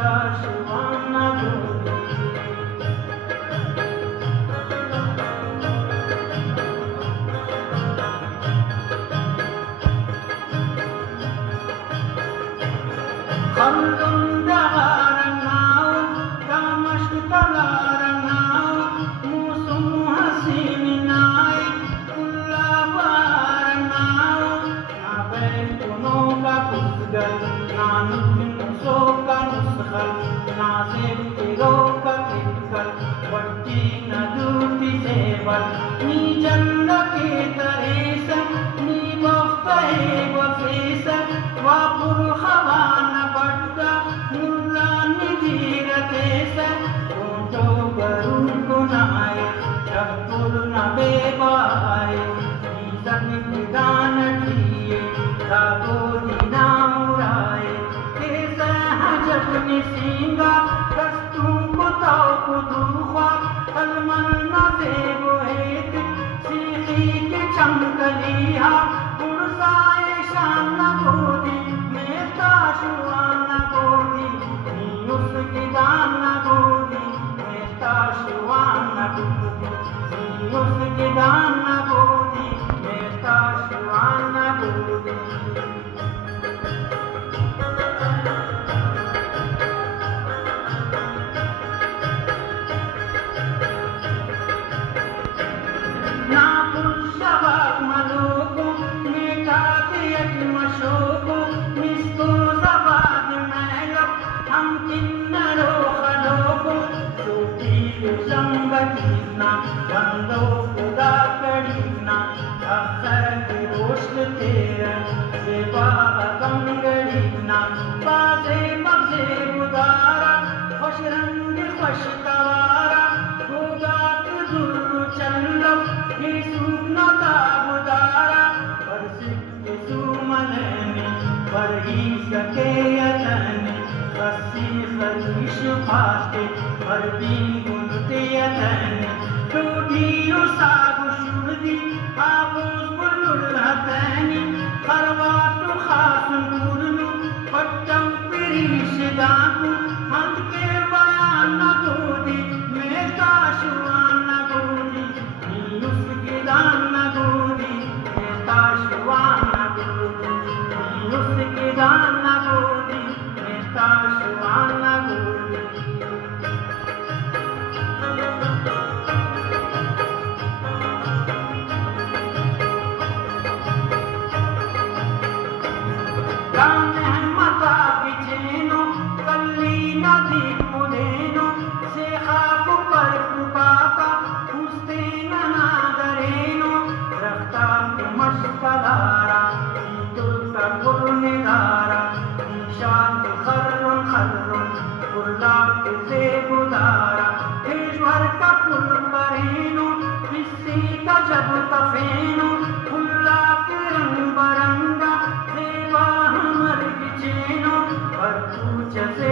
ताशवाना गोदी खल्लुन दहारनाओ दामश्क तलारनाओ मूसुम हसीन नाई कुल्ला बारनाओ ना बैकुनो का कुसगल ना नुसो का नुसखल ना ज़ेफ़िरो का तिलकल वट्टी न दूती सेवल नी जन्द के तरेसन नी वफ़्ते वफ़ेसन वापुर हवान बट्टा मुल्ला निजीरतेसन ऊँटो बरूर गुनाए शब्बुर न बेबाए ईज़न किदान ठिए दागो दीना उड़ाए केसा हजब निसींगा कस्तूं कुताओ कुदूखा कलमन न देवो हेत सीखी के चमकलिहा उड़साए शान गोदी में ताशवाना गोदी नी उसकी दाना गोदी में ताशवाना गोदी नी उसकी दाना गोदी में ताशवाना गोदी ना पुरुषवाक मलोको मेटाते अजमशोको मिसको जवाद मैलो हम किन्नरो खलोको छोटी संगतीना बंदो खुदा करीना अखर के रोश्त तेरा सेवा गंगरीना बाजे मजे उदारा खुश रंग खुश तवारा होगा दुर्र चंदो ये सूखना ताबुदारा पर सिक्के सुमनने पर ही सके यतने बसी खलीश फास्ते पर बीन गुनते यतने टूटी उसागु शुर्दी आबूस बुलुर हतने खरवाटु खासन गुरनु पट्टम पिरीश दाकु मंद के बयान न गोदी में ताशवाना गोदी नी उसकी दाना गोदी में ताशवाना गोदी नी उसकी दाना गोदी में ताशवाना गोदी मता बिचेनो कल्ली नदी पुदेनो से खाक पर पुकाका उस्ते नादरेनो रफ्ता मशकलारा ईदुल तकुर निदारा निशात खर्रुन खर्रुन कुर्ला से बुदारा ईश्वर का पुर परेनो किसी का जब तफेनो खुल्ला के रंग बरंगा देवा हमर बिचेनो पर तू जैसे